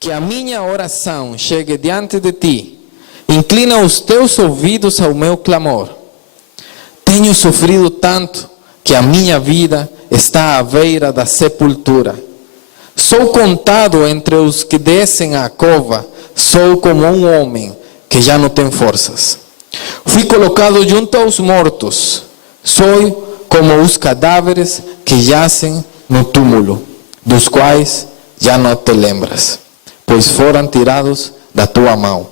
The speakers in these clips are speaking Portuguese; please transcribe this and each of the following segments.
que a minha oração chegue diante de ti. Inclina os teus ouvidos ao meu clamor. Tenho sofrido tanto que a minha vida está à beira da sepultura. Sou contado entre os que descem à cova. Sou como um homem que já não tem forças. Fui colocado junto aos mortos. Sou como os cadáveres que jazem no túmulo, dos quais já não te lembras, pois foram tirados da tua mão.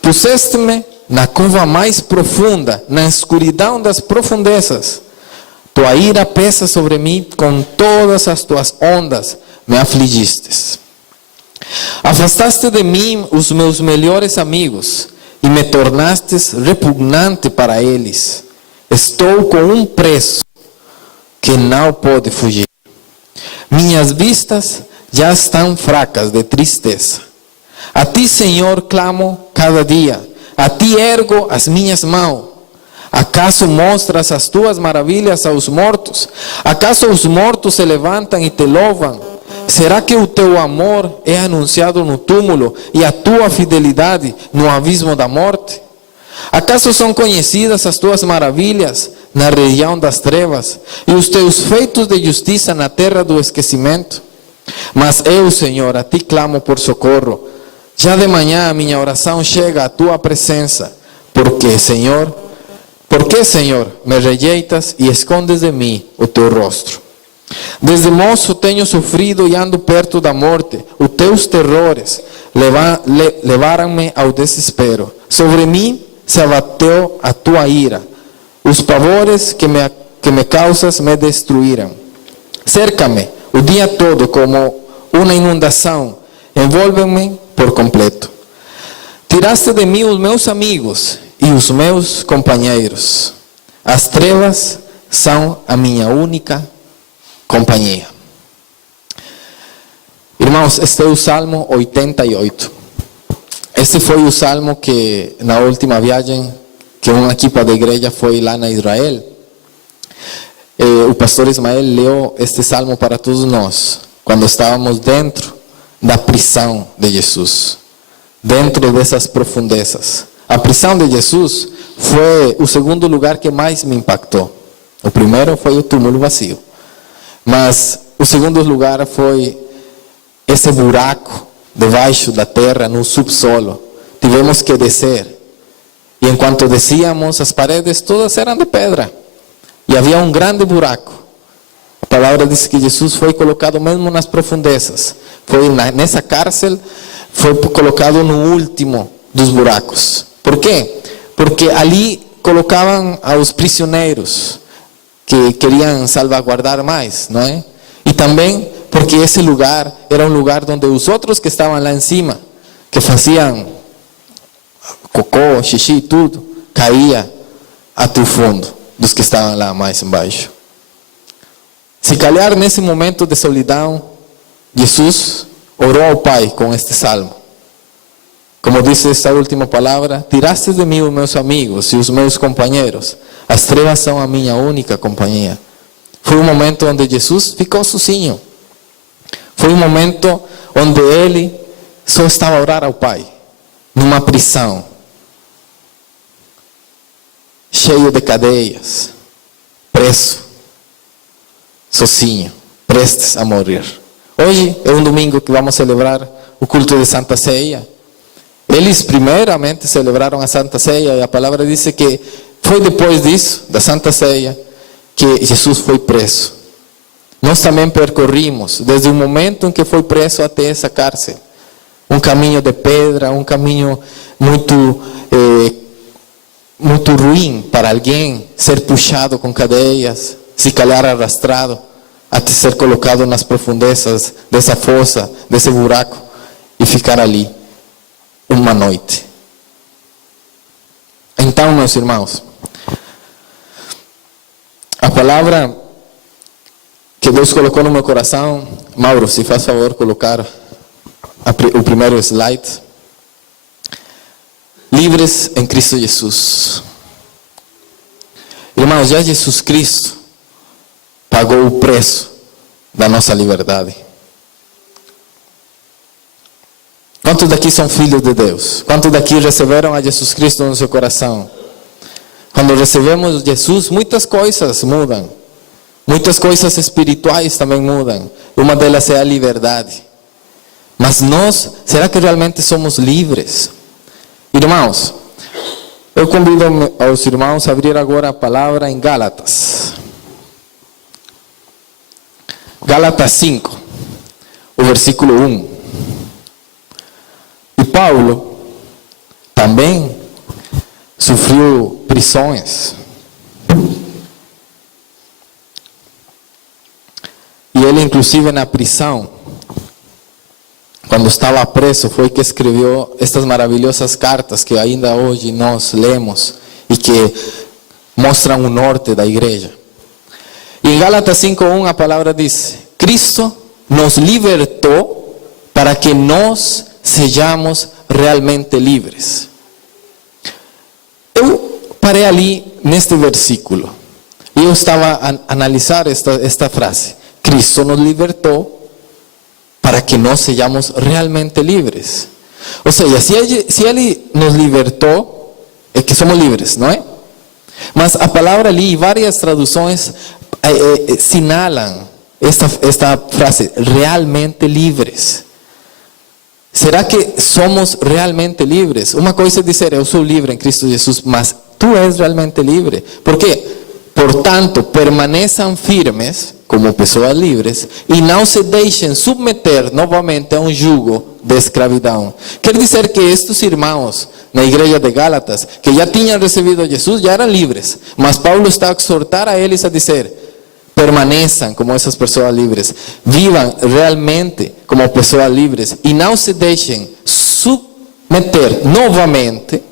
Puseste-me na cova mais profunda, na escuridão das profundezas. Tua ira pesa sobre mim, com todas as tuas ondas me afligistes. Afastaste de mim os meus melhores amigos e me tornastes repugnante para eles. Estou com um preço que não pode fugir. Minhas vistas já estão fracas de tristeza. A ti, Senhor, clamo cada dia. A ti ergo as minhas mãos. ¿Acaso mostras as tuas maravilhas aos mortos? ¿Acaso os mortos se levantam e te louvam? Será que o teu amor é anunciado no túmulo e a tua fidelidade no abismo da morte? ¿Acaso são conhecidas as tuas maravilhas na região das trevas e os teus feitos de justiça na terra do esquecimento? Mas eu, Senhor, a ti clamo por socorro. Já de manhã a minha oração chega à tua presença. ¿Por qué, Senhor, me rejeitas e escondes de mim o teu rosto? Desde moço tenho sofrido e ando perto da morte. Os teus terrores levaram-me ao desespero. Sobre mim se abateu a tua ira. Os pavores que me causas me destruíram. Cerca-me o dia todo como uma inundação. Envolve-me por completo. Tiraste de mim os meus amigos e os meus companheiros. As trevas são a minha única companhia. Irmãos, este é o Salmo 88. Este foi o salmo que na última viagem que uma equipa da igreja foi lá na Israel, o pastor Ismael leu este salmo para todos nós, quando estávamos dentro da prisão de Jesus, dentro dessas profundezas. A prisão de Jesus foi o segundo lugar que mais me impactou. O primeiro foi o túmulo vazio, mas o segundo lugar foi esse buraco debaixo da terra, no subsolo. Tivemos que descer. E enquanto descíamos, as paredes todas eram de pedra. E havia um grande buraco. A palavra diz que Jesus foi colocado mesmo nas profundezas. Foi nessa cárcel, foi colocado no último dos buracos. Por quê? Porque ali colocavam aos prisioneiros que queriam salvaguardar mais, não é? E também porque esse lugar era um lugar onde os outros que estavam lá em cima, que faziam cocô, xixi, tudo, caía até o fundo dos que estavam lá mais embaixo. Se calhar nesse momento de solidão, Jesus orou ao Pai com este salmo. Como diz esta última palavra: tiraste de mim os meus amigos e os meus companheiros. As trevas são a minha única companhia. Foi um momento onde Jesus ficou sozinho. Foi um momento onde ele só estava a orar ao Pai, numa prisão, cheio de cadeias, preso, sozinho, prestes a morrer. Hoje é um domingo que vamos celebrar o culto de Santa Ceia. Eles primeiramente celebraram a Santa Ceia e a palavra diz que foi depois disso, da Santa Ceia, que Jesus foi preso. Nós também percorrimos, desde o momento em que foi preso até essa cárcel, um caminho de pedra, um caminho muito ruim para alguém ser puxado com cadeias, se calhar arrastado, até ser colocado nas profundezas dessa fossa, desse buraco, e ficar ali uma noite. Então, meus irmãos, a palavra que Deus colocou no meu coração, Mauro, se faz favor colocar o primeiro slide. Livres em Cristo Jesus. Irmãos, já Jesus Cristo pagou o preço da nossa liberdade. Quantos daqui são filhos de Deus? Quantos daqui receberam a Jesus Cristo no seu coração? Quando recebemos Jesus, muitas coisas mudam. Muitas coisas espirituais também mudam. Uma delas é a liberdade. Mas nós, será que realmente somos livres? Irmãos, eu convido aos irmãos a abrir agora a palavra em Gálatas. Gálatas 5, o versículo 1. E Paulo também sofreu prisões. E ele, inclusive, na prisão, quando estava preso, foi que escreveu estas maravilhosas cartas que ainda hoje nós lemos e que mostram o norte da igreja. E em Gálatas 5:1 a palavra diz: Cristo nos libertou para que nós sejamos realmente livres. Eu parei ali neste versículo e eu estava a analisar esta frase. Cristo nos libertou para que nós sejamos realmente livres. Ou seja, se Ele nos libertou, é que somos livres, não é? Mas a palavra ali, e várias traduções sinalam esta frase, realmente livres. Será que somos realmente livres? Uma coisa é dizer, eu sou livre em Cristo Jesus, mas tu és realmente livre. Por quê? Portanto, permaneçam firmes como pessoas livres e não se deixem submeter novamente a um jugo de escravidão. Quer dizer que estes irmãos na igreja de Gálatas, que já tinham recebido Jesus, já eram livres. Mas Paulo está a exortar a eles a dizer, permaneçam como essas pessoas livres, vivam realmente como pessoas livres e não se deixem submeter novamente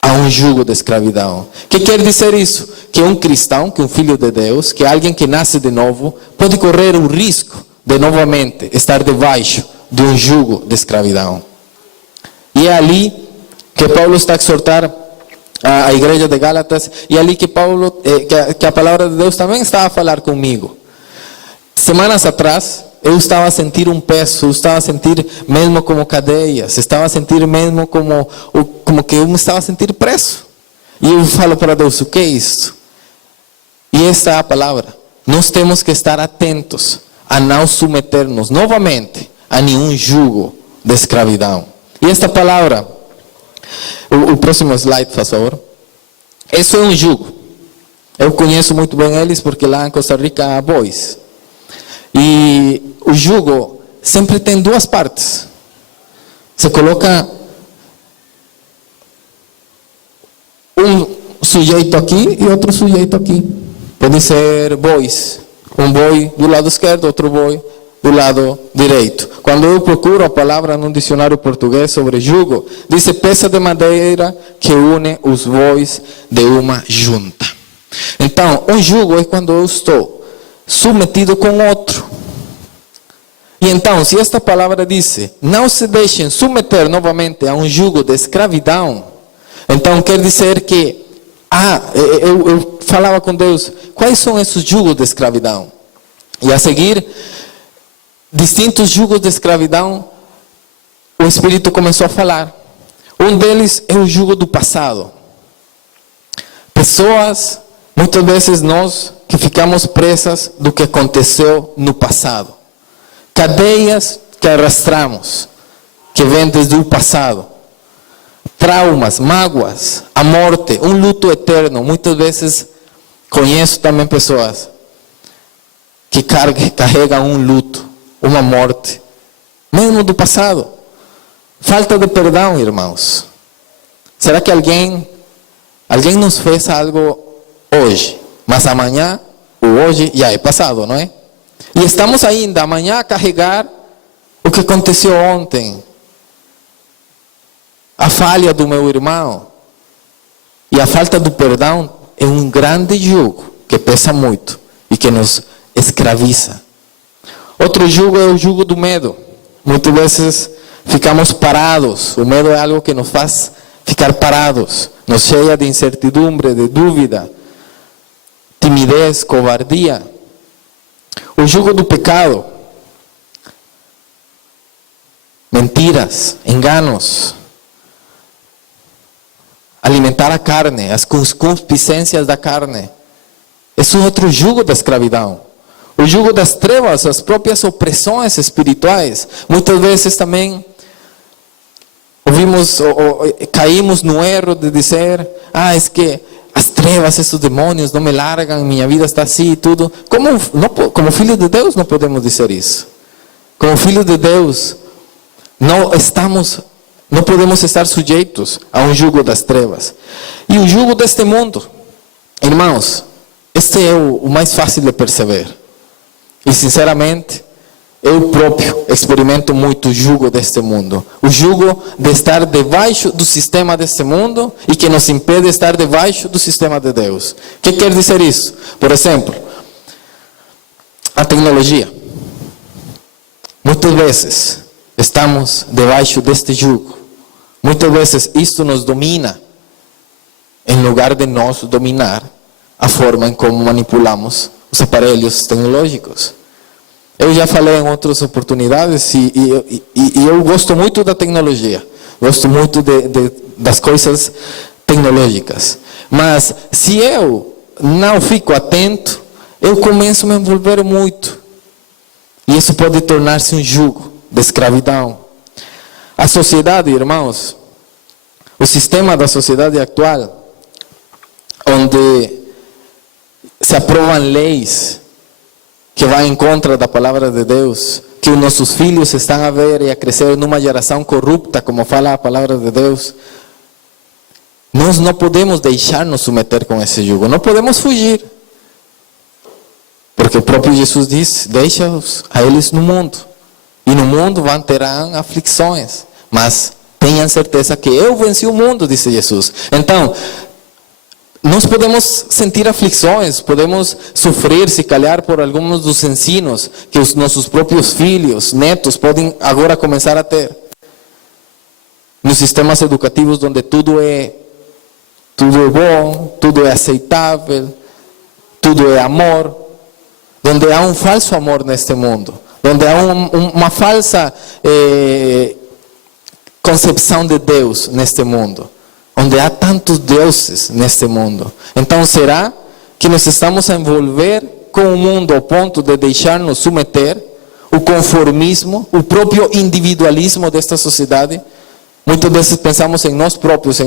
a um jugo de escravidão. O que quer dizer isso? Que um cristão, que um filho de Deus, que alguém que nasce de novo, pode correr o risco de novamente estar debaixo de um jugo de escravidão. E é ali que Paulo está a exortar a igreja de Gálatas, e é ali que Paulo, que a palavra de Deus também está a falar comigo. Semanas atrás, eu estava a sentir um peso, eu estava a sentir mesmo como cadeias, estava a sentir mesmo como que eu me estava a sentir preso. E eu falo para Deus, o que é isto? E esta é a palavra. Nós temos que estar atentos a não submetermos novamente a nenhum jugo de escravidão. E esta palavra, o próximo slide, por favor. Isso é um jugo. Eu conheço muito bem eles porque lá em Costa Rica há bois. E o jugo sempre tem duas partes. Você coloca um sujeito aqui e outro sujeito aqui. Podem ser bois. Um boi do lado esquerdo, outro boi do lado direito. Quando eu procuro a palavra no dicionário português sobre jugo, diz peça de madeira que une os bois de uma junta. Então, um jugo é quando eu estou submetido com outro. E então, se esta palavra diz, não se deixem submeter novamente a um jugo de escravidão, então quer dizer que, eu falava com Deus, quais são esses jugos de escravidão? E a seguir, distintos jugos de escravidão, o Espírito começou a falar. Um deles é o jugo do passado. Pessoas, muitas vezes nós, que ficamos presas do que aconteceu no passado. Cadeias que arrastramos, que vêm desde o passado. Traumas, mágoas, a morte, um luto eterno. Muitas vezes conheço também pessoas que carregam um luto, uma morte, mesmo do passado. Falta de perdão, irmãos. Será que alguém nos fez algo hoje, mas amanhã, ou hoje, já é passado, não é? E estamos ainda amanhã a carregar o que aconteceu ontem. A falha do meu irmão e a falta do perdão é um grande jugo que pesa muito e que nos escraviza. Outro jugo é o jugo do medo. Muitas vezes ficamos parados. O medo é algo que nos faz ficar parados, nos cheia de incertidumbre, de dúvida, timidez, covardia. O jugo do pecado. mentiras, enganos, alimentar a carne, as concupiscências da carne. Esse é outro jugo da escravidão. O jugo das trevas, as próprias opressões espirituais. Muitas vezes também ouvimos ou caímos no erro de dizer: é que as trevas, esses demônios não me largam, minha vida está assim e tudo. Como filho de Deus não podemos dizer isso. Como filho de Deus não podemos estar sujeitos a um jugo das trevas. E o jugo deste mundo, irmãos, este é o mais fácil de perceber. E sinceramente, eu próprio experimento muito o jugo deste mundo. O jugo de estar debaixo do sistema deste mundo e que nos impede de estar debaixo do sistema de Deus. O que quer dizer isso? Por exemplo, a tecnologia. Muitas vezes estamos debaixo deste jugo. Muitas vezes isto nos domina, em lugar de nós dominar a forma em como manipulamos os aparelhos tecnológicos. Eu já falei em outras oportunidades e eu gosto muito da tecnologia. Gosto muito das coisas tecnológicas. Mas se eu não fico atento, eu começo a me envolver muito. E isso pode tornar-se um jugo de escravidão. A sociedade, irmãos, o sistema da sociedade atual, onde se aprovam leis que vão em contra da palavra de Deus, que os nossos filhos estão a ver e a crescer numa geração corrupta, como fala a palavra de Deus, nós não podemos deixar nos submeter com esse jugo, não podemos fugir. Porque o próprio Jesus diz: deixa-os a eles no mundo, e no mundo terão aflições, mas tenham certeza que eu venci o mundo, disse Jesus. Então, nós podemos sentir aflições, podemos sofrer, se calhar, por alguns dos ensinos que os nossos próprios filhos, netos, podem agora começar a ter. Nos sistemas educativos onde tudo é bom, tudo é aceitável, tudo é amor, onde há um falso amor neste mundo, onde há uma falsa concepção de Deus neste mundo, onde há tantos deuses neste mundo. Então, será que nós estamos a envolver com o mundo ao ponto de deixar-nos submeter o conformismo, o próprio individualismo desta sociedade? Muitas vezes pensamos em nós próprios, e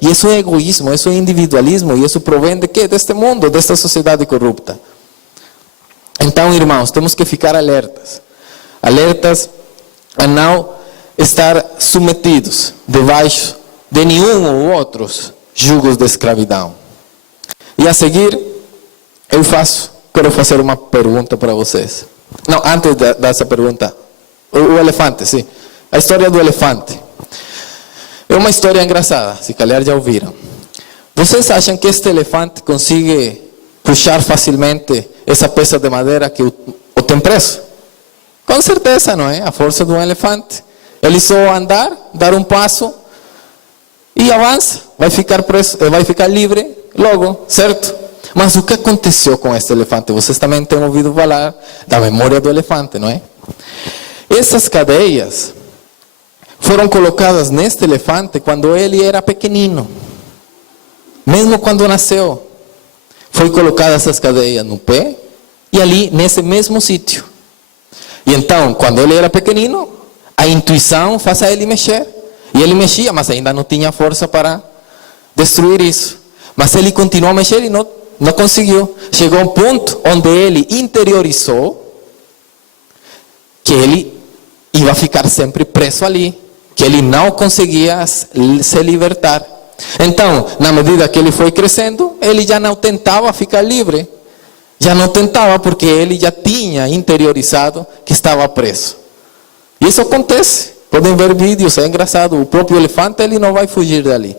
isso é egoísmo, isso é individualismo, e isso provém de quê? Deste mundo, desta sociedade corrupta. Então, irmãos, temos que ficar alertas a não estar submetidos debaixo de nenhum ou outros jugos de escravidão. E a seguir, quero fazer uma pergunta para vocês. Não, antes dessa pergunta, o elefante, sim. A história do elefante. É uma história engraçada, se calhar já ouviram. Vocês acham que este elefante consegue puxar facilmente essa peça de madeira que o tem preso? Com certeza, não é? A força de um elefante. Ele só andar, dar um passo e avança, vai ficar preso, vai ficar livre logo, certo? Mas o que aconteceu com este elefante? Vocês também têm ouvido falar da memória do elefante, não é? Essas cadeias foram colocadas neste elefante quando ele era pequenino. Mesmo quando nasceu, foi colocadas essas cadeias no pé e ali nesse mesmo sítio. E então, quando ele era pequenino, a intuição faz ele mexer. E ele mexia, mas ainda não tinha força para destruir isso. Mas ele continuou a mexer e não conseguiu. Chegou a um ponto onde ele interiorizou que ele ia ficar sempre preso ali, que ele não conseguia se libertar. Então, na medida que ele foi crescendo, ele já não tentava ficar livre. Já não tentava porque ele já tinha interiorizado que estava preso. E isso acontece. Podem ver vídeos, é engraçado. O próprio elefante, ele não vai fugir dali.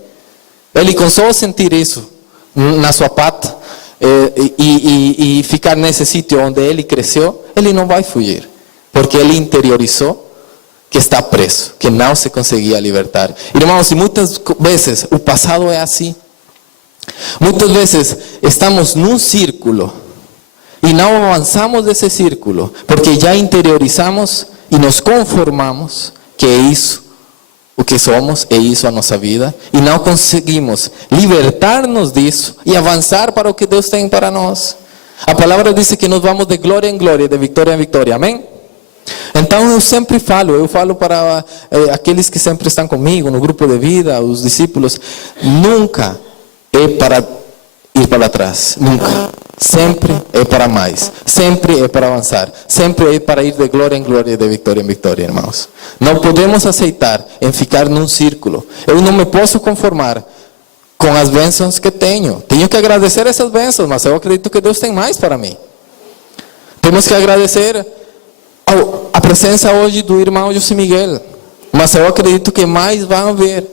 Ele começou a sentir isso na sua pata e ficar nesse sítio onde ele cresceu, ele não vai fugir. Porque ele interiorizou que está preso, que não se conseguia libertar. Irmãos, e muitas vezes o passado é assim. Muitas vezes estamos num círculo e não avançamos desse círculo, porque já interiorizamos e nos conformamos que é isso o que somos, é isso a nossa vida, e não conseguimos libertar-nos disso e avançar para o que Deus tem para nós. A palavra diz que nós vamos de glória em glória, de vitória em vitória, amém? Então eu sempre falo para aqueles que sempre estão comigo, no grupo de vida, os discípulos, nunca é para ir para trás, nunca. Sempre é para mais, sempre é para avançar, sempre é para ir de glória em glória, de vitória em vitória, irmãos. Não podemos aceitar em ficar num círculo. Eu não me posso conformar com as bênçãos que tenho. Tenho que agradecer essas bênçãos, mas eu acredito que Deus tem mais para mim. Temos que agradecer a presença hoje do irmão José Miguel, mas eu acredito que mais vão haver.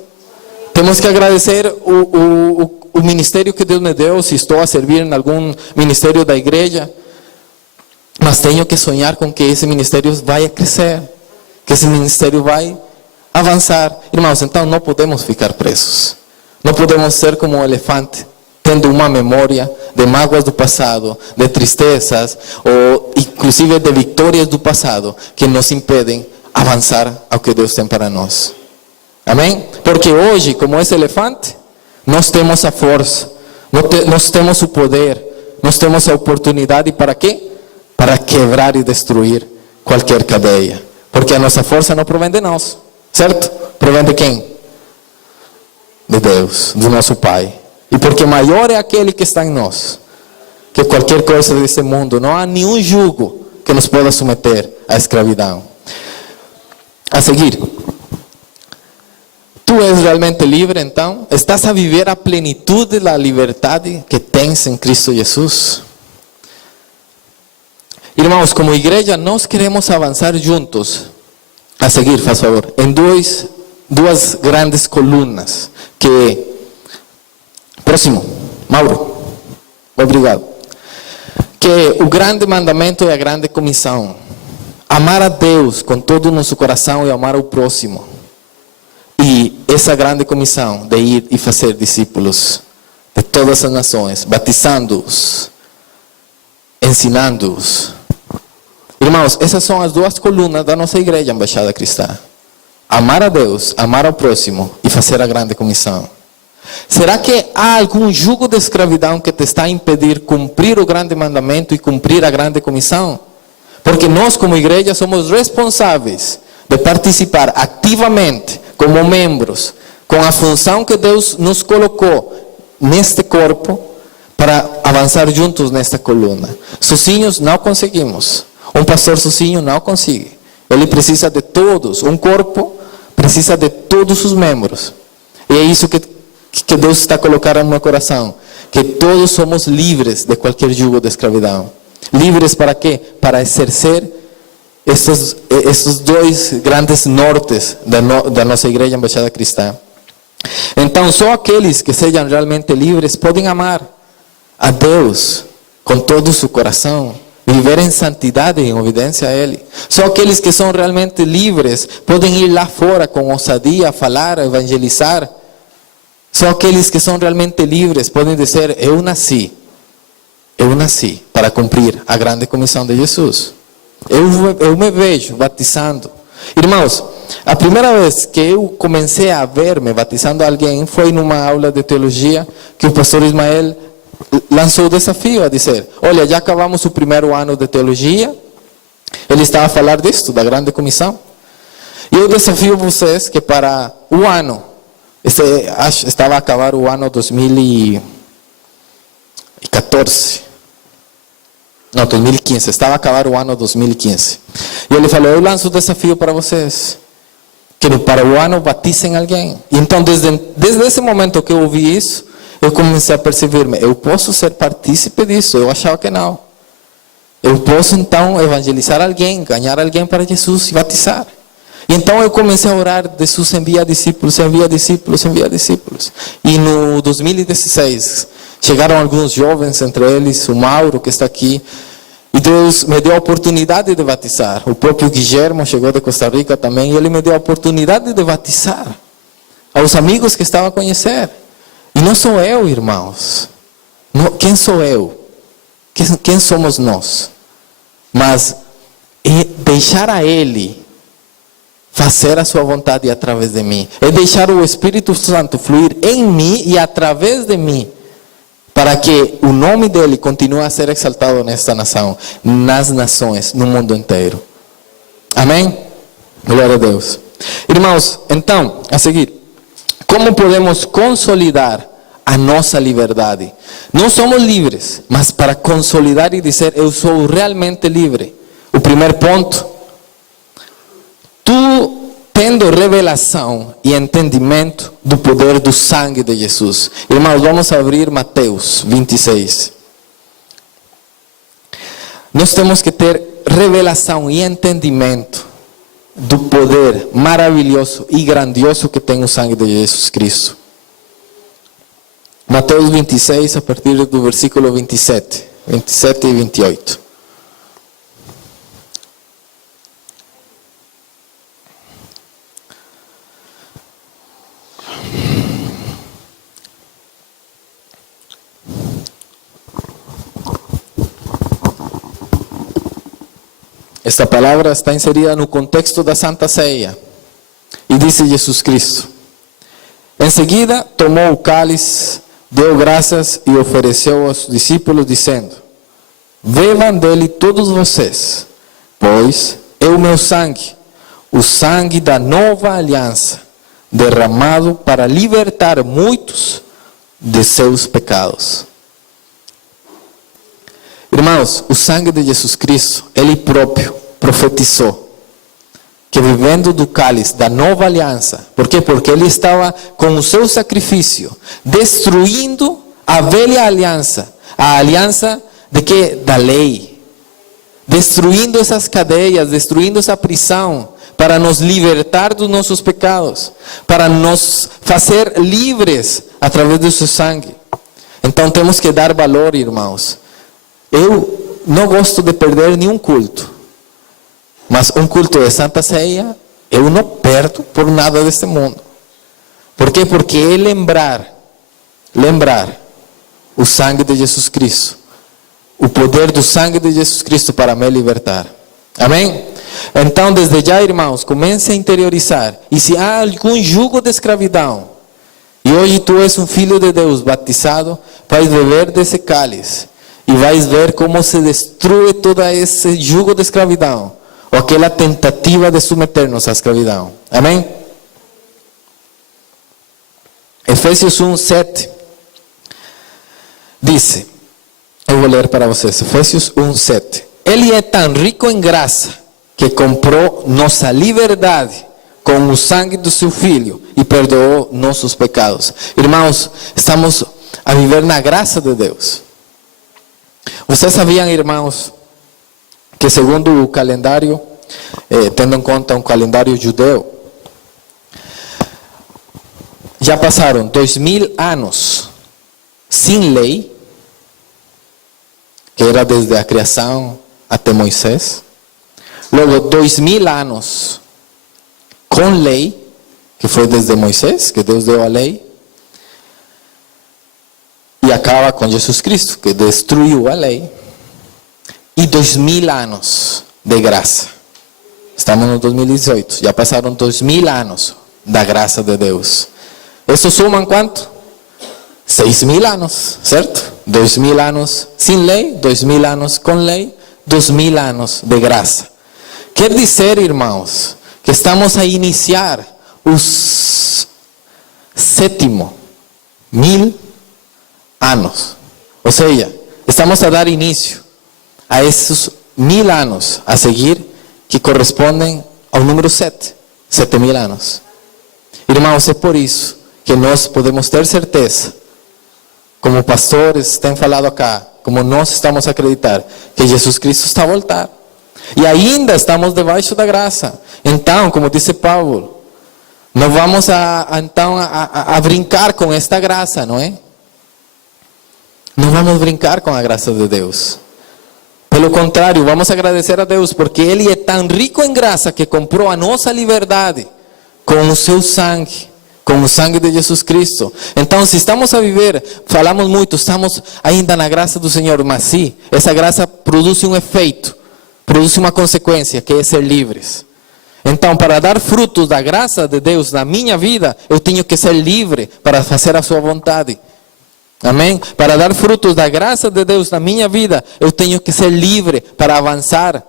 Temos que agradecer o ministério que Deus me deu, se estou a servir em algum ministério da igreja, mas tenho que sonhar com que esse ministério vai crescer, que esse ministério vai avançar. Irmãos, então não podemos ficar presos, não podemos ser como um elefante, tendo uma memória de mágoas do passado, de tristezas, ou inclusive de vitórias do passado, que nos impedem avançar ao que Deus tem para nós. Amém? Porque hoje, como esse elefante, nós temos a força, nós temos o poder, nós temos a oportunidade para quê? Para quebrar e destruir qualquer cadeia. Porque a nossa força não provém de nós, certo? Provém de quem? De Deus, do nosso Pai. E porque maior é aquele que está em nós, que qualquer coisa desse mundo. Não há nenhum jugo que nos possa submeter à escravidão. A seguir, tu és realmente livre, então? Estás a viver a plenitude da liberdade que tens em Cristo Jesus? Irmãos, como igreja, nós queremos avançar juntos. A seguir, faz favor, em duas grandes colunas. Próximo, Mauro. Obrigado. Que o grande mandamento e a grande comissão. Amar a Deus com todo o nosso coração e amar o próximo. E essa grande comissão de ir e fazer discípulos de todas as nações, batizando-os, ensinando-os. Irmãos, essas são as duas colunas da nossa igreja, Embaixada Cristã. Amar a Deus, amar ao próximo e fazer a grande comissão. Será que há algum jugo de escravidão que te está a impedir cumprir o grande mandamento e cumprir a grande comissão? Porque nós, como igreja, somos responsáveis de participar ativamente como membros, com a função que Deus nos colocou neste corpo, para avançar juntos nesta coluna. Sozinhos não conseguimos. Um pastor sozinho não consegue. Ele precisa de todos. Um corpo precisa de todos os membros. E é isso que Deus está colocando no meu coração. Que todos somos livres de qualquer jugo de escravidão. Livres para quê? Para exercer esses dois grandes nortes da nossa igreja Embaixada Cristã. Então, só aqueles que sejam realmente livres podem amar a Deus com todo o seu coração, viver em santidade e em obediência a Ele. Só aqueles que são realmente livres podem ir lá fora com ousadia, falar, evangelizar. Só aqueles que são realmente livres podem dizer: eu nasci para cumprir a grande comissão de Jesus. Eu me vejo batizando. Irmãos, a primeira vez que eu comecei a ver-me batizando alguém foi numa aula de teologia que o pastor Ismael lançou o desafio a dizer: olha, já acabamos o primeiro ano de teologia. Ele estava a falar disto, da grande comissão. E eu desafio vocês que para o ano, estava a acabar o ano 2014. Não, 2015. Estava a acabar o ano 2015. E ele falou: eu lanço o desafio para vocês, que para o ano batizem alguém. E então, desde esse momento que eu ouvi isso, eu comecei a perceber-me: eu posso ser partícipe disso. Eu achava que não. Eu posso então evangelizar alguém, ganhar alguém para Jesus e batizar. E então eu comecei a orar: Jesus envia discípulos, envia discípulos, envia discípulos. E no 2016, chegaram alguns jovens, entre eles o Mauro, que está aqui. E Deus me deu a oportunidade de batizar. O próprio Guilherme chegou de Costa Rica também. E ele me deu a oportunidade de batizar aos amigos que estava a conhecer. E não sou eu, irmãos. Quem sou eu? Quem somos nós? Mas deixar a Ele fazer a sua vontade através de mim. É deixar o Espírito Santo fluir em mim e através de mim, para que o nome dele continue a ser exaltado nesta nação, nas nações, no mundo inteiro. Amém? Glória a Deus. Irmãos, então, a seguir, como podemos consolidar a nossa liberdade? Não somos livres, mas para consolidar e dizer, eu sou realmente livre. O primeiro ponto, tu tendo revelação e entendimento do poder do sangue de Jesus. Irmãos, vamos abrir Mateus 26. Nós temos que ter revelação e entendimento do poder maravilhoso e grandioso que tem o sangue de Jesus Cristo. Mateus 26, a partir do versículo 27 e 28. Esta palavra está inserida no contexto da Santa Ceia. E disse Jesus Cristo: em seguida tomou o cálice, deu graças e ofereceu aos discípulos, dizendo: bebam dele todos vocês, pois é o meu sangue, o sangue da nova aliança, derramado para libertar muitos de seus pecados. Irmãos, o sangue de Jesus Cristo, Ele próprio profetizou que vivendo do cálice da nova aliança, por quê? Porque Ele estava com o seu sacrifício destruindo a velha aliança, a aliança de que? Da lei, destruindo essas cadeias, destruindo essa prisão, para nos libertar dos nossos pecados, para nos fazer livres através do seu sangue. Então temos que dar valor, irmãos. Eu não gosto de perder nenhum culto, mas um culto de Santa Ceia eu não perdo por nada deste mundo. Por quê? Porque é lembrar o sangue de Jesus Cristo, o poder do sangue de Jesus Cristo para me libertar. Amém? Então, desde já, irmãos, comece a interiorizar. E se há algum jugo de escravidão, e hoje tu és um filho de Deus batizado, vais beber desse cálice e vais ver como se destrui todo esse jugo de escravidão, ou aquela tentativa de submeter-nos à escravidão. Amém? Efésios 1:7 diz, eu vou ler para vocês, Efésios 1:7. Ele é tão rico em graça que comprou nossa liberdade com o sangue do seu Filho e perdoou nossos pecados. Irmãos, estamos a viver na graça de Deus. Vocês sabiam, irmãos, que segundo o calendário, tendo em conta um calendário judeu, já passaram 2000 anos sem lei, que era desde a criação até Moisés. Logo, 2000 anos com lei, que foi desde Moisés, que Deus deu a lei. E acaba com Jesus Cristo, que destruiu a lei. E 2000 anos de graça. Estamos no 2018. Já passaram 2000 anos da graça de Deus. Isso soma quanto? 6000 anos, certo? 2000 anos sem lei, 2000 anos com lei, 2000 anos de graça. Quer dizer, irmãos, que estamos a iniciar os 7.000 anos. Ou seja, estamos a dar início a esses 1000 anos a seguir, que correspondem ao número 7, 7000 anos. Irmãos, é por isso que nós podemos ter certeza, como pastores têm falado acá, como nós estamos a acreditar, que Jesus Cristo está a voltar. E ainda estamos debaixo da graça. Então, como disse Paulo, não vamos a brincar com esta graça, não é? Não vamos brincar com a graça de Deus. Pelo contrário, vamos agradecer a Deus, porque Ele é tão rico em graça que comprou a nossa liberdade com o seu sangue, com o sangue de Jesus Cristo. Então, se estamos a viver, falamos muito, estamos ainda na graça do Senhor, mas sim, essa graça produz um efeito, produz uma consequência, que é ser livres. Então, para dar frutos da graça de Deus na minha vida, eu tenho que ser livre para fazer a sua vontade. Amém? Para dar frutos da graça de Deus na minha vida, eu tenho que ser livre para avançar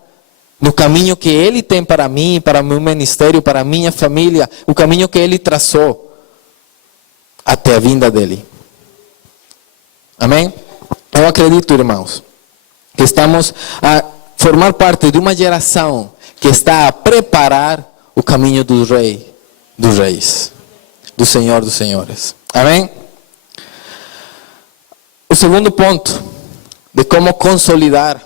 no caminho que Ele tem para mim, para o meu ministério, para a minha família, o caminho que Ele traçou até a vinda dEle. Amém? Eu acredito, irmãos, que estamos a formar parte de uma geração que está a preparar o caminho do Rei dos Reis, do Senhor dos Senhores. Amém? O segundo ponto de como consolidar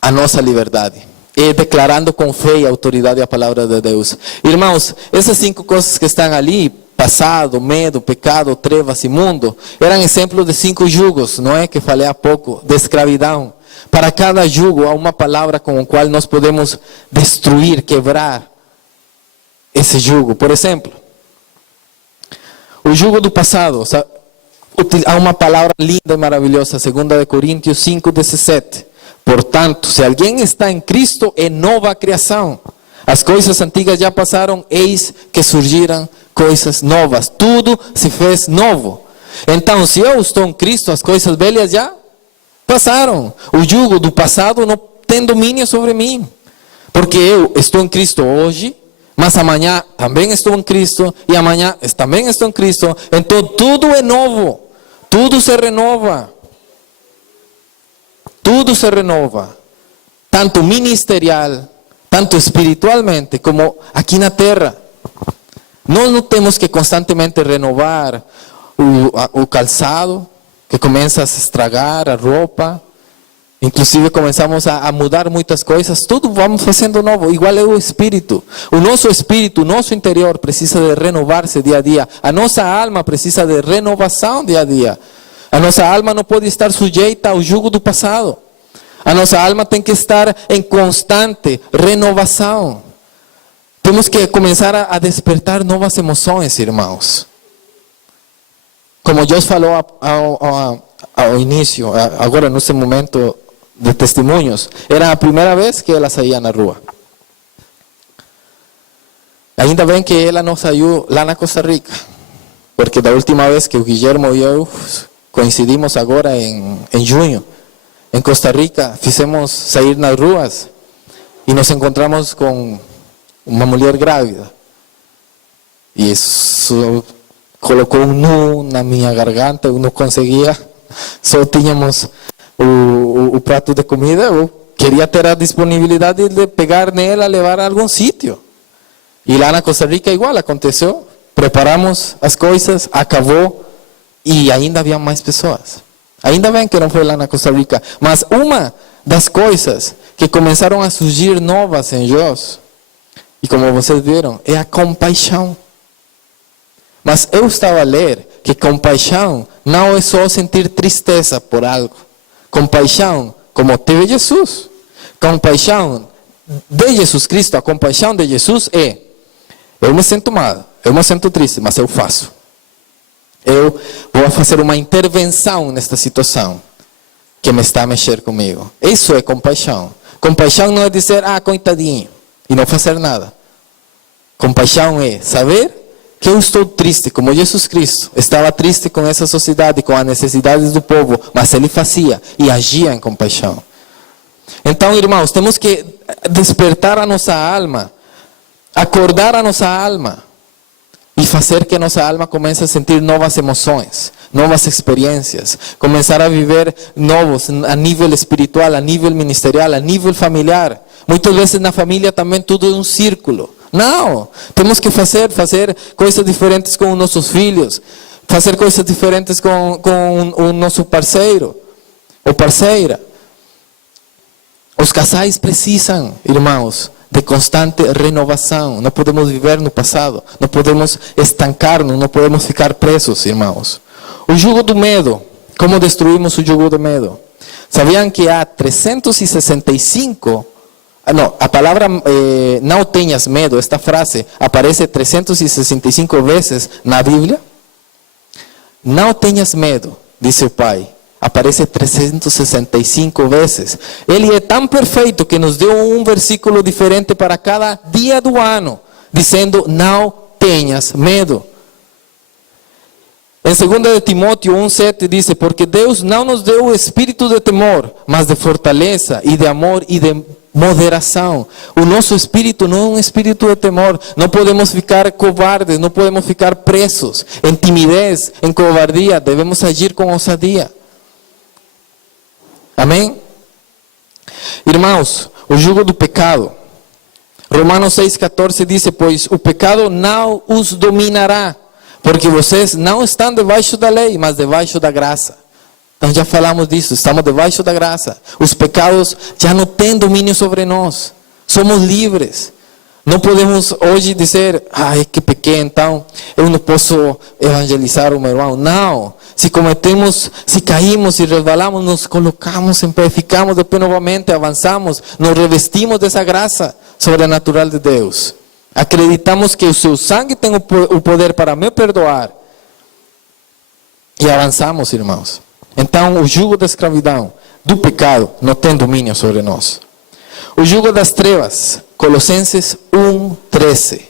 a nossa liberdade é declarando com fé e autoridade a palavra de Deus. Irmãos, essas 5 coisas que estão ali, passado, medo, pecado, trevas e mundo, eram exemplos de 5 jugos, não é? Que falei há pouco, de escravidão. Para cada jugo há uma palavra com a qual nós podemos destruir, quebrar esse jugo. Por exemplo, o jugo do passado, há uma palavra linda e maravilhosa, 2 Coríntios 5:17. Portanto, se alguém está em Cristo, é nova criação. As coisas antigas já passaram, eis que surgiram coisas novas. Tudo se fez novo. Então, se eu estou em Cristo, as coisas velhas já passaram. O jugo do passado não tem domínio sobre mim. Porque eu estou em Cristo hoje, mas amanhã também estou em Cristo, e amanhã também estou em Cristo. Então tudo é novo. Tudo se renova. Tudo se renova. Tanto ministerial, tanto espiritualmente, como aqui na terra. Nós não temos que constantemente renovar o calçado, que começa a se estragar, a roupa. Inclusive começamos a mudar muitas coisas. Tudo vamos fazendo novo. Igual é o espírito. O nosso espírito, o nosso interior precisa de renovar-se dia a dia. A nossa alma precisa de renovação dia a dia. A nossa alma não pode estar sujeita ao jugo do passado. A nossa alma tem que estar em constante renovação. Temos que começar a despertar novas emoções, irmãos. Como Deus falou ao início, agora nesse momento de testemunhos, era a primeira vez que ela saía na rua. Ainda bem que ela não saiu lá na Costa Rica, porque da última vez que o Guilherme e eu coincidimos agora em junho, em Costa Rica, fizemos sair nas ruas e nos encontramos com uma mulher grávida. E isso colocou um nu na minha garganta, eu não conseguia, só tínhamos o prato de comida, eu queria ter a disponibilidade de pegar nela, levar a algum sítio. E lá na Costa Rica igual aconteceu, preparamos as coisas, acabou e ainda havia mais pessoas. Ainda bem que não foi lá na Costa Rica, mas uma das coisas que começaram a surgir novas em Deus, e como vocês viram, é a compaixão. Mas eu estava a ler que compaixão não é só sentir tristeza por algo. Compaixão, como teve Jesus. Compaixão de Jesus Cristo, a compaixão de Jesus é: eu me sinto mal, eu me sinto triste, mas eu faço. Eu vou fazer uma intervenção nesta situação que me está a mexer comigo. Isso é compaixão. Compaixão não é dizer, coitadinho, e não fazer nada. Compaixão é saber que eu estou triste, como Jesus Cristo estava triste com essa sociedade, com as necessidades do povo, mas Ele fazia e agia em compaixão. Então, irmãos, temos que despertar a nossa alma, acordar a nossa alma e fazer que a nossa alma comece a sentir novas emoções, novas experiências, começar a viver novos a nível espiritual, a nível ministerial, a nível familiar. Muitas vezes na família também tudo é um círculo. Não, temos que fazer coisas diferentes com os nossos filhos, fazer coisas diferentes com o nosso parceiro ou parceira. Os casais precisam, irmãos, de constante renovação. Não podemos viver no passado, não podemos estancar-nos, não podemos ficar presos, irmãos. O jugo do medo, como destruímos o jugo do medo? Sabiam que há 365 a palavra não tenhas medo, esta frase aparece 365 vezes na Bíblia. Não tenhas medo, disse o Pai. aparece 365 vezes. Ele é tão perfeito que nos deu um versículo diferente para cada dia do ano, dizendo: não tenhas medo. Em 2 Timóteo 1,7 diz: porque Deus não nos deu o espírito de temor, mas de fortaleza e de amor e de moderação. O nosso espírito não é um espírito de temor. Não podemos ficar covardes, não podemos ficar presos em timidez, em covardia. Devemos agir com ousadia. Amém? Irmãos, o jugo do pecado. Romanos 6,14 diz: pois o pecado não os dominará, porque vocês não estão debaixo da lei, mas debaixo da graça. Então já falamos disso, estamos debaixo da graça. Os pecados já não têm domínio sobre nós. Somos livres. Não podemos hoje dizer: ai, que pequei, então eu não posso evangelizar o meu irmão. Não. Se cometemos, se caímos e resbalamos, nos colocamos em pé, ficamos de pé novamente, avançamos, nos revestimos dessa graça sobrenatural de Deus. Acreditamos que o seu sangue tem o poder para me perdoar. E avançamos, irmãos. Então, o jugo da escravidão, do pecado, não tem domínio sobre nós. O jugo das trevas, Colossenses 1,13,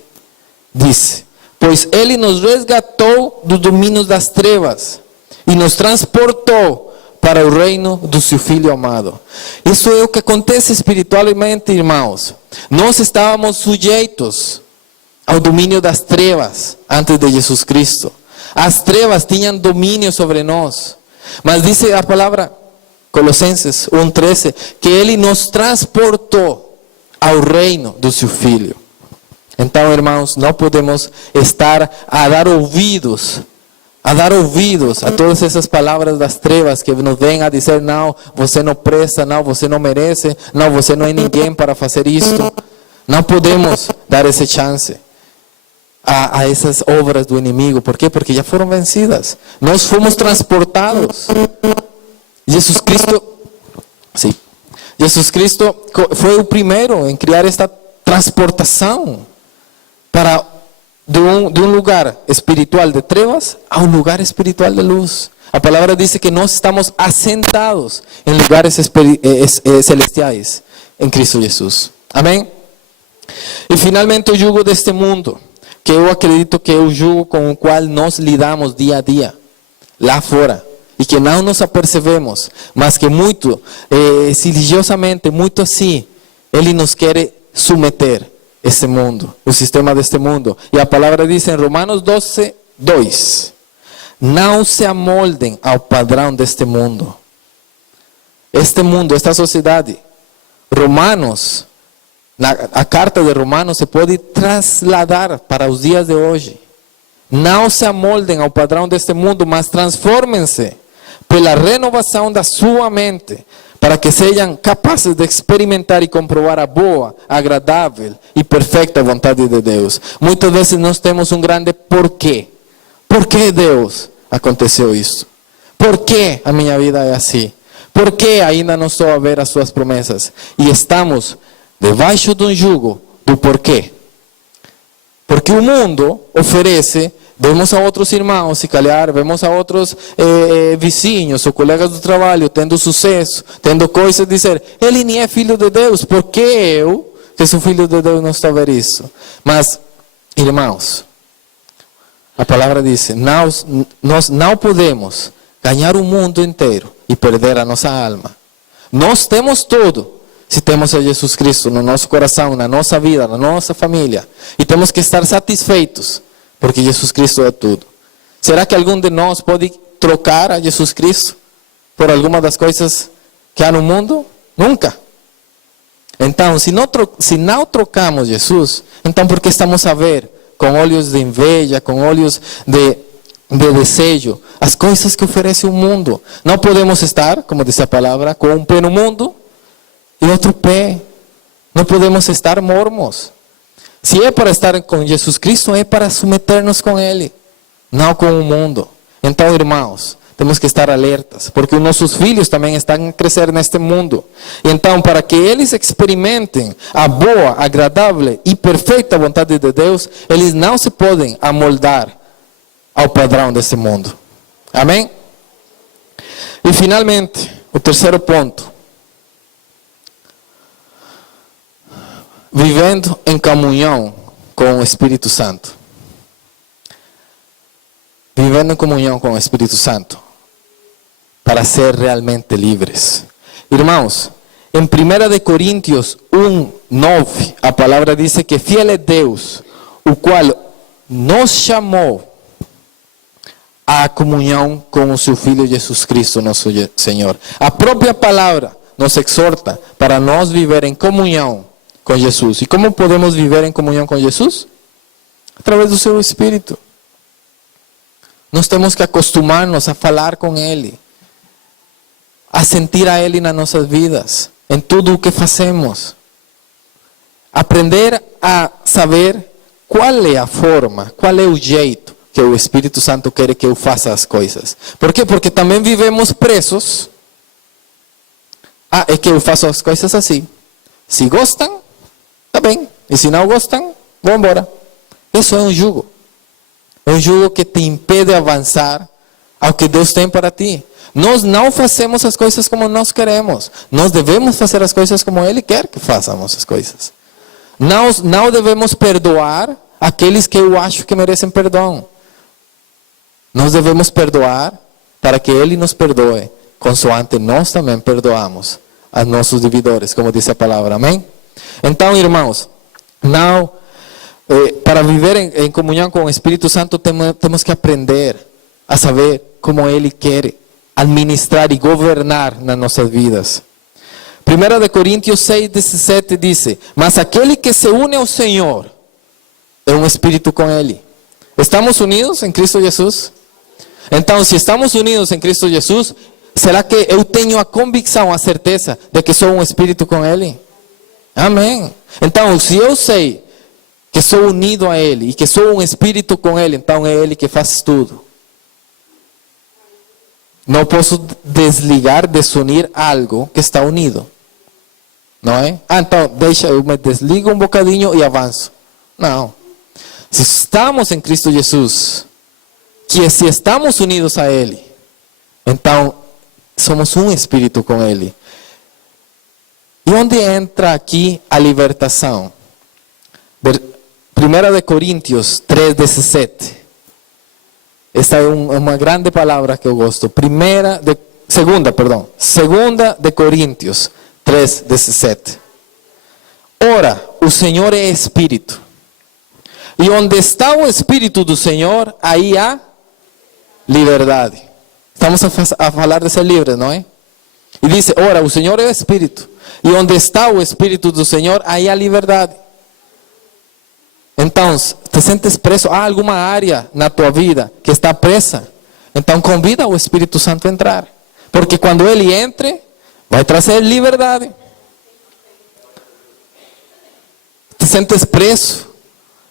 diz: pois Ele nos resgatou dos domínios das trevas e nos transportou para o reino do seu Filho amado. Isso é o que acontece espiritualmente, irmãos. Nós estávamos sujeitos ao domínio das trevas antes de Jesus Cristo. As trevas tinham domínio sobre nós. Mas diz a palavra, Colossenses 1,13, que Ele nos transportou ao reino do seu Filho. Então, irmãos, não podemos estar a dar ouvidos a todas essas palavras das trevas que nos vêm a dizer: não, você não presta, não, você não merece, não, você não é ninguém para fazer isto. Não podemos dar essa chance a essas obras do inimigo. Por quê? Porque já foram vencidas. Nós fomos transportados. Jesus Cristo foi o primeiro em criar esta transportação para de um lugar espiritual de trevas a um lugar espiritual de luz. A palavra diz que nós estamos assentados em lugares celestiais em Cristo Jesus. Amém? E finalmente o jugo deste mundo, que eu acredito que é o jugo com o qual nós lidamos dia a dia, lá fora, e que não nos apercebemos, mas que muito silenciosamente, muito assim, Ele nos quer submeter este mundo, o sistema deste mundo. E a palavra diz em Romanos 12:2: não se amoldem ao padrão deste mundo. Este mundo, esta sociedade. Romanos, a carta de Romanos se pode trasladar para os dias de hoje. Não se amoldem ao padrão deste mundo, mas transformem-se pela renovação da sua mente, para que sejam capazes de experimentar e comprovar a boa, agradável e perfeita vontade de Deus. Muitas vezes nós temos um grande porquê. Por que, Deus, aconteceu isso? Por que a minha vida é assim? Por que ainda não estou a ver as suas promessas? E estamos debaixo de um jugo do porquê. Porque o mundo oferece, vemos a outros irmãos, se calhar, vemos a outros vizinhos ou colegas do trabalho tendo sucesso, tendo coisas, dizer: ele nem é filho de Deus, por que eu, que sou filho de Deus, não estou a ver isso? Mas, irmãos, a palavra diz: nós não podemos ganhar o mundo inteiro e perder a nossa alma. Nós temos tudo, se temos a Jesus Cristo no nosso coração, na nossa vida, na nossa família. E temos que estar satisfeitos, porque Jesus Cristo é tudo. Será que algum de nós pode trocar a Jesus Cristo por alguma das coisas que há no mundo? Nunca. Então, se não trocamos Jesus, então por que estamos a ver com olhos de inveja, com olhos de desejo, as coisas que oferece o mundo? Não podemos estar, como diz a palavra, com um pé no mundo e outro pé. Não podemos estar mormos. Se é para estar com Jesus Cristo, é para submeter-nos com Ele, não com o mundo. Então, irmãos, temos que estar alertas, porque os nossos filhos também estão a crescer neste mundo. Então, para que eles experimentem a boa, agradável e perfeita vontade de Deus, eles não se podem amoldar ao padrão desse mundo. Amém? E finalmente, o terceiro ponto. Vivendo em comunhão com o Espírito Santo. Vivendo em comunhão com o Espírito Santo. Para ser realmente livres. Irmãos, em 1 Coríntios 1:9, a palavra diz que fiel é Deus, o qual nos chamou à comunhão com o seu Filho Jesus Cristo, nosso Senhor. A própria palavra nos exorta para nós viver em comunhão com Jesus. E como podemos viver em comunhão com Jesus? Através do seu Espírito. Nós temos que acostumar-nos a falar com Ele, a sentir a Ele nas nossas vidas, em tudo o que fazemos. Aprender a saber qual é a forma, qual é o jeito que o Espírito Santo quer que eu faça as coisas. Por quê? Porque também vivemos presos. É que eu faço as coisas assim. Se gostam, está bem. E se não gostam, vão embora. Isso é um jugo. É um jugo que te impede avançar ao que Deus tem para ti. Nós não fazemos as coisas como nós queremos. Nós devemos fazer as coisas como Ele quer que façamos as coisas. Não devemos perdoar aqueles que eu acho que merecem perdão. Nós devemos perdoar para que Ele nos perdoe, consoante nós também perdoamos a nossos devedores, como diz a palavra. Amém? Então, irmãos, para viver em comunhão com o Espírito Santo, temos que aprender a saber como Ele quer administrar e governar nas nossas vidas. 1 Coríntios 6:17 diz: mas aquele que se une ao Senhor é um espírito com Ele. Estamos unidos em Cristo Jesus? Então, se estamos unidos em Cristo Jesus, será que eu tenho a convicção, a certeza de que sou um espírito com Ele? Amém. Então, se eu sei que sou unido a Ele e que sou um espírito com Ele, então é Ele que faz tudo. Não posso desligar, desunir algo que está unido. Não é? Então, eu me desligo um bocadinho e avanço. Não. Se estamos em Cristo Jesus, que se estamos unidos a Ele, então somos um espírito com Ele. E onde entra aqui a libertação? 1 Coríntios 3:17. Esta é uma grande palavra que eu gosto. 2 de Coríntios 3:17. Ora, o Senhor é Espírito. E onde está o Espírito do Senhor, aí há liberdade. Estamos a falar de ser livres, não é? E diz, ora, o Senhor é Espírito. E onde está o Espírito do Senhor, aí há liberdade. Então, te sentes preso? Há alguma área na tua vida que está presa? Então, convida o Espírito Santo a entrar. Porque quando Ele entre, vai trazer liberdade. Te sentes preso?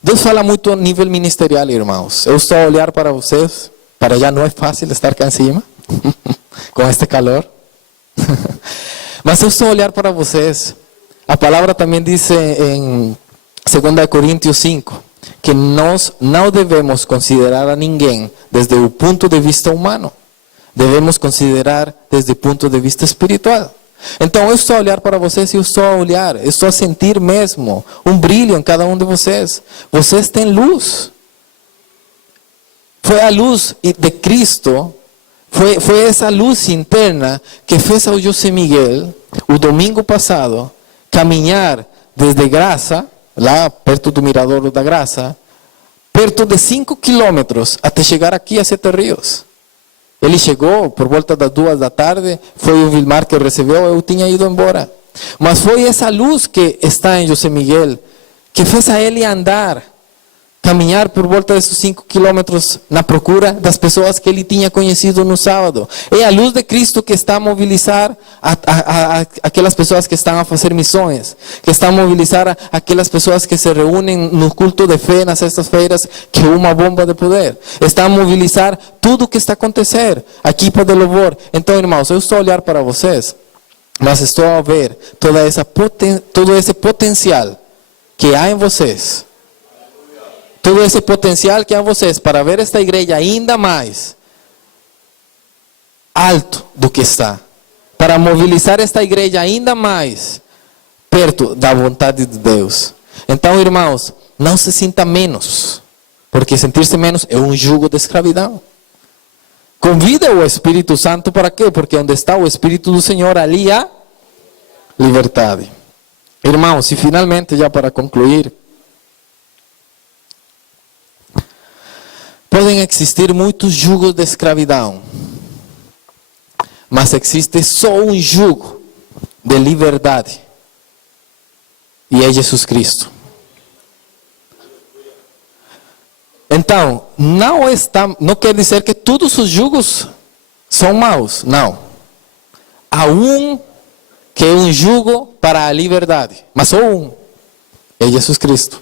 Deus fala muito a nível ministerial, irmãos. Eu estou a olhar para vocês. Para já não é fácil estar cá em cima, com este calor. Mas eu estou a olhar para vocês. A palavra também diz em 2 Coríntios 5, que nós não devemos considerar a ninguém desde o ponto de vista humano. Devemos considerar desde o ponto de vista espiritual. Então eu estou a olhar para vocês e eu estou a sentir mesmo um brilho em cada um de vocês. Vocês têm luz. Foi a luz de Cristo, foi essa luz interna que fez ao José Miguel, o domingo passado, caminhar desde Graça, lá perto do Mirador da Graça, perto de 5 quilômetros até chegar aqui a Sete Rios. Ele chegou por volta das 2 da tarde, foi o Vilmar que recebeu, eu tinha ido embora. Mas foi essa luz que está em José Miguel, que fez a ele andar, caminhar por volta desses 5 quilômetros na procura das pessoas que ele tinha conhecido no sábado. É a luz de Cristo que está a mobilizar aquelas pessoas que estão a fazer missões, que está a mobilizar aquelas pessoas que se reúnem no culto de fé nas sextas-feiras, que é uma bomba de poder. Está a mobilizar tudo o que está a acontecer, a equipa de louvor. Então, irmãos, eu estou a olhar para vocês, mas estou a ver todo esse potencial que há em vocês. Todo esse potencial que há em vocês para ver esta igreja ainda mais alto do que está, para mobilizar esta igreja ainda mais perto da vontade de Deus. Então, irmãos, não se sinta menos, porque sentir-se menos é um jugo de escravidão. Convida o Espírito Santo para quê? Porque onde está o Espírito do Senhor, ali há liberdade. Irmãos, e finalmente, já para concluir, podem existir muitos jugos de escravidão, mas existe só um jugo de liberdade, e é Jesus Cristo. Então, não quer dizer que todos os jugos são maus, não. Há um que é um jugo para a liberdade, mas só um, é Jesus Cristo.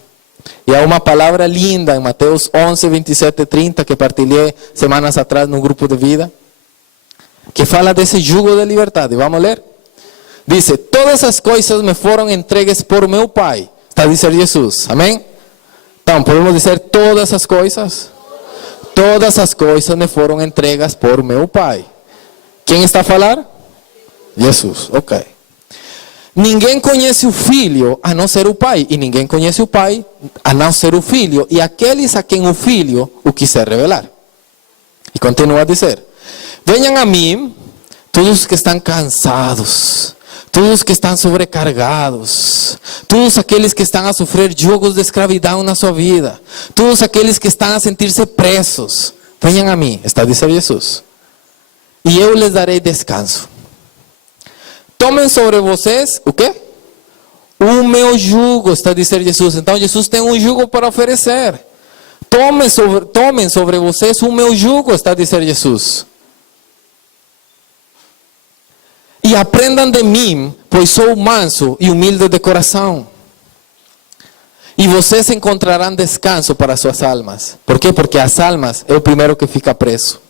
E há uma palavra linda em Mateus 11, 27 e 30, que partilhei semanas atrás no grupo de vida, que fala desse jugo de liberdade. Vamos ler? Diz: todas as coisas me foram entregues por meu Pai. Está a dizer Jesus, amém? Então, podemos dizer todas as coisas? Todas as coisas me foram entregas por meu Pai. Quem está a falar? Jesus, ok. Ninguém conhece o Filho a não ser o Pai, e ninguém conhece o Pai a não ser o Filho, e aqueles a quem o Filho o quiser revelar. E continua a dizer: venham a mim, todos os que estão cansados, todos os que estão sobrecargados, todos aqueles que estão a sofrer jugos de escravidão na sua vida, todos aqueles que estão a sentir-se presos, venham a mim, está a dizer Jesus, e eu lhes darei descanso. Tomem sobre vocês, o quê? O meu jugo, está a dizer Jesus. Então Jesus tem um jugo para oferecer. Tomem sobre vocês o meu jugo, está a dizer Jesus. E aprendam de mim, pois sou manso e humilde de coração. E vocês encontrarão descanso para suas almas. Por quê? Porque as almas é o primeiro que fica preso.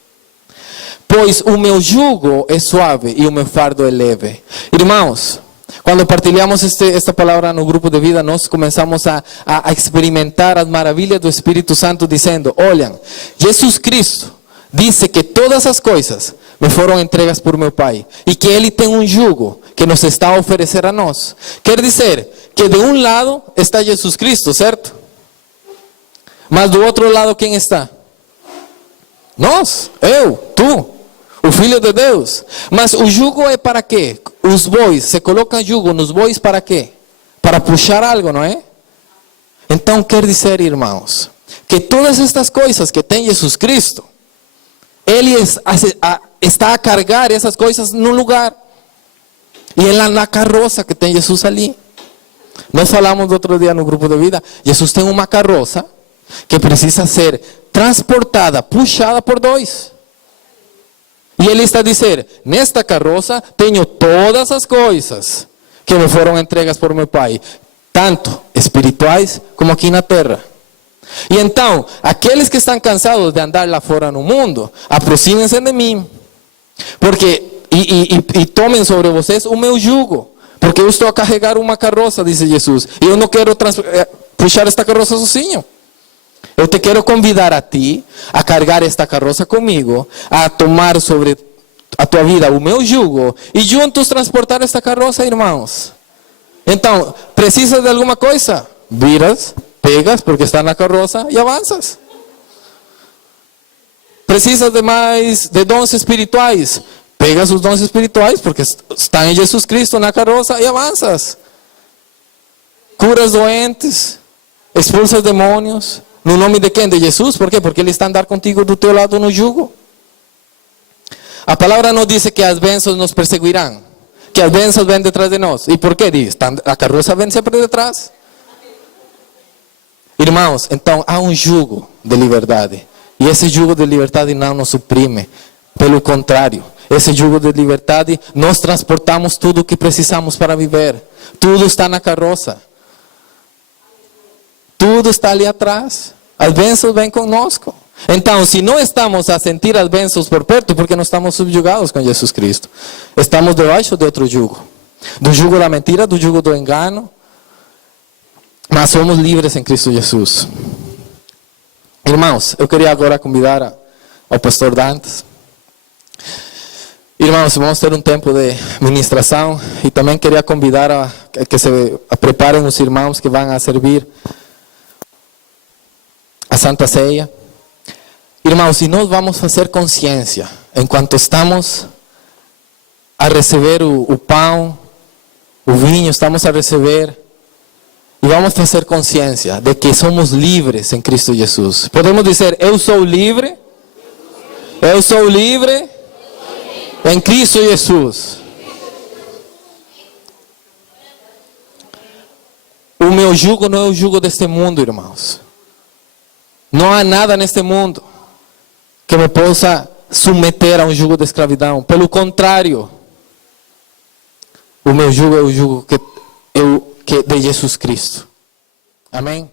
Pois o meu jugo é suave e o meu fardo é leve. Irmãos, quando partilhamos esta palavra no grupo de vida, nós começamos a experimentar as maravilhas do Espírito Santo, dizendo: olhem, Jesus Cristo disse que todas as coisas me foram entregas por meu Pai, e que Ele tem um jugo que nos está a oferecer a nós. Quer dizer que de um lado está Jesus Cristo, certo? Mas do outro lado quem está? Nós, eu, tu, o Filho de Deus. Mas o jugo é para quê? Os bois, se colocam jugo nos bois para quê? Para puxar algo, não é? Então quer dizer, irmãos, que todas estas coisas que tem Jesus Cristo, Ele está a carregar essas coisas num lugar. E é na carroça que tem Jesus ali. Nós falamos outro dia no grupo de vida, Jesus tem uma carroça que precisa ser transportada, puxada por dois. E Ele está a dizer: nesta carroça tenho todas as coisas que me foram entregas por meu Pai, tanto espirituais como aqui na terra. E então, aqueles que estão cansados de andar lá fora no mundo, aproximem-se de mim, porque e tomem sobre vocês o meu jugo, porque eu estou a carregar uma carroça, disse Jesus, e eu não quero puxar esta carroça sozinho. Eu te quero convidar a ti a carregar esta carroça comigo, a tomar sobre a tua vida o meu jugo e juntos transportar esta carroça, irmãos. Então, precisa de alguma coisa? Viras, pegas, porque está na carroça e avanças. Precisa de mais de dons espirituais? Pegas os dons espirituais, porque está em Jesus Cristo na carroça e avanças. Curas doentes, expulsas demônios. No nome de quem? De Jesus. Por quê? Porque Ele está a andar contigo do teu lado no jugo. A palavra não diz que as bênçãos nos perseguirão, que as bênçãos vêm detrás de nós. E por quê diz? A carroça vem sempre detrás. Irmãos, então há um jugo de liberdade. E esse jugo de liberdade não nos suprime. Pelo contrário, esse jugo de liberdade, nós transportamos tudo o que precisamos para viver. Tudo está na carroça. Tudo está ali atrás. As bênçãos vêm conosco. Então, se não estamos a sentir as bênçãos por perto, porque não estamos subjugados com Jesus Cristo. Estamos debaixo de outro jugo. Do jugo da mentira, do jugo do engano. Mas somos livres em Cristo Jesus. Irmãos, eu queria agora convidar ao pastor Dantes. Irmãos, vamos ter um tempo de ministração e também queria convidar a que se preparem os irmãos que vão a servir a Santa Ceia. Irmãos, e nós vamos fazer consciência, enquanto estamos a receber o pão, o vinho, estamos a receber, e vamos fazer consciência de que somos livres em Cristo Jesus. Podemos dizer, eu sou livre em Cristo Jesus. O meu jugo não é o jugo deste mundo, irmãos. Não há nada neste mundo que me possa submeter a um jugo de escravidão. Pelo contrário, o meu jugo é o jugo de Jesus Cristo. Amém?